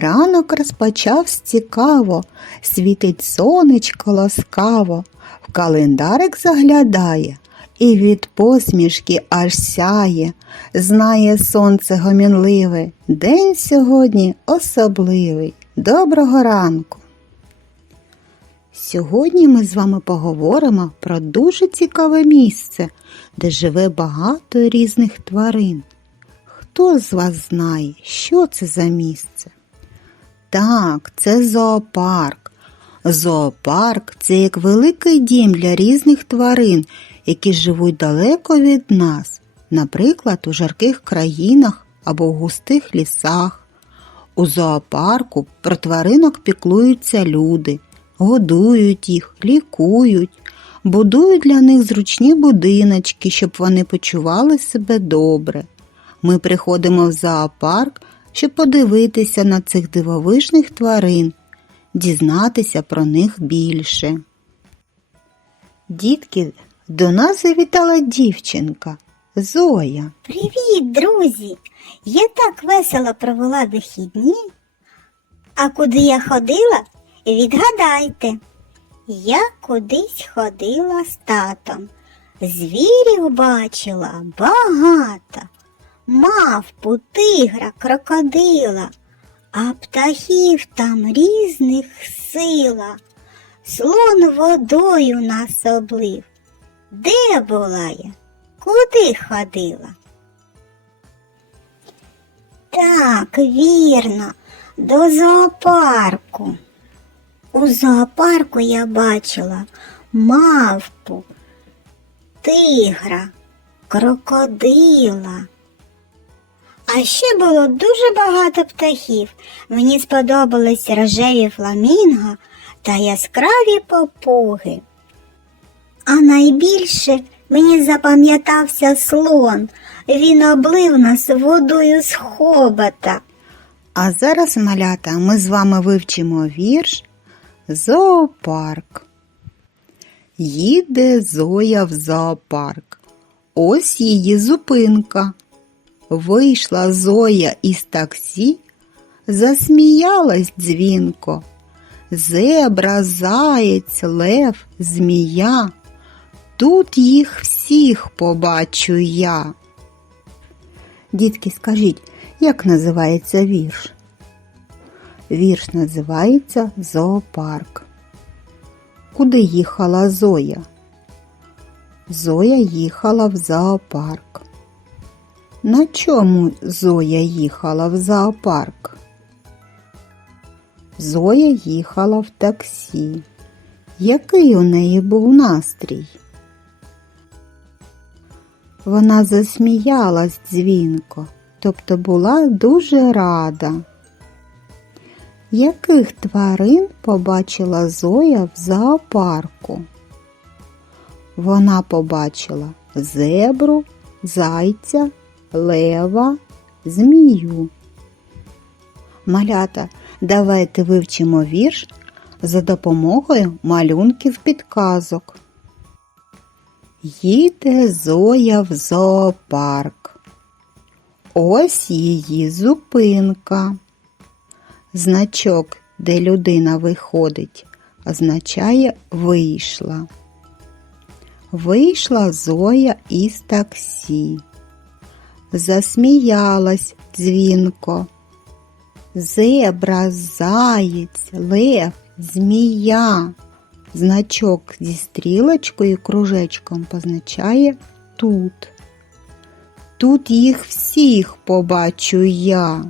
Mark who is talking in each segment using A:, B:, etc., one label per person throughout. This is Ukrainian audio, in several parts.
A: Ранок розпочався цікаво, світить сонечко ласкаво, в календарик заглядає і від посмішки аж сяє. Знає сонце гомінливе, день сьогодні особливий. Доброго ранку! Сьогодні ми з вами поговоримо про дуже цікаве місце, де живе багато різних тварин. Хто з вас знає, що це за місце? Так, це зоопарк. Зоопарк це як великий дім для різних тварин, які живуть далеко від нас, наприклад, у жарких країнах або в густих лісах. У зоопарку про тваринок піклуються люди, годують їх, лікують, будують для них зручні будиночки, щоб вони почували себе добре. Ми приходимо в зоопарк, щоб подивитися на цих дивовижних тварин, дізнатися про них більше. Дітки, до нас завітала дівчинка Зоя.
B: Привіт, друзі! Я так весело провела вихідні. А куди я ходила? Відгадайте. Я кудись ходила з татом. Звірів бачила багато. Мавпу, тигра, крокодила, а птахів там різних сила. Слон водою нас облив. Де була я? Куди ходила? Так, вірно, до зоопарку. У зоопарку я бачила мавпу, тигра, крокодила. А ще було дуже багато птахів. Мені сподобались рожеві фламінго та яскраві попуги. А найбільше мені запам'ятався слон. Він облив нас водою з хобота.
A: А зараз, малята, ми з вами вивчимо вірш Зоопарк. Їде Зоя в зоопарк. Ось її зупинка. Вийшла Зоя із таксі, засміялась дзвінко. Зебра, заєць, лев, змія. Тут їх всіх побачу я. Дітки, скажіть, як називається вірш? Вірш називається Зоопарк. Куди їхала Зоя? Зоя їхала в зоопарк. На чому Зоя їхала в зоопарк? Зоя їхала в таксі. Який у неї був настрій? Вона засміялась дзвінко, тобто була дуже рада. Яких тварин побачила Зоя в зоопарку? Вона побачила зебру, зайця, лева, змію. Малята, давайте вивчимо вірш за допомогою малюнків підказок. Їде Зоя в зоопарк. Ось її зупинка. Значок, де людина виходить, означає вийшла. Вийшла Зоя із таксі. Засміялась дзвінко. Зебра, заєць, лев, змія. Значок зі стрілочкою і кружечком позначає тут. Тут їх всіх побачу я.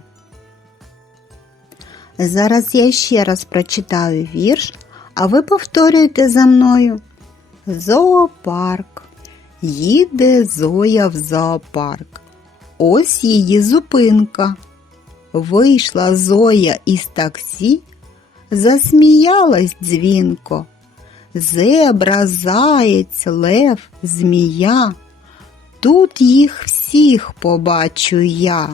A: Зараз я ще раз прочитаю вірш, а ви повторюєте за мною. Зоопарк. Їде Зоя в зоопарк. Ось її зупинка. Вийшла Зоя із таксі, засміялась дзвінко. Зебра, заєць, лев, змія. Тут їх всіх побачу я.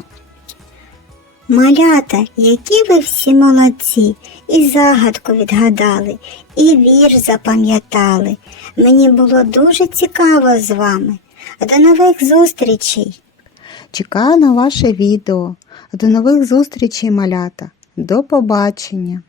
B: Малята, які ви всі молодці, і загадку відгадали, і вірш запам'ятали. Мені було дуже цікаво з вами. До нових зустрічей!
A: Чекаю на ваше відео. До нових зустрічей, малята. До побачення!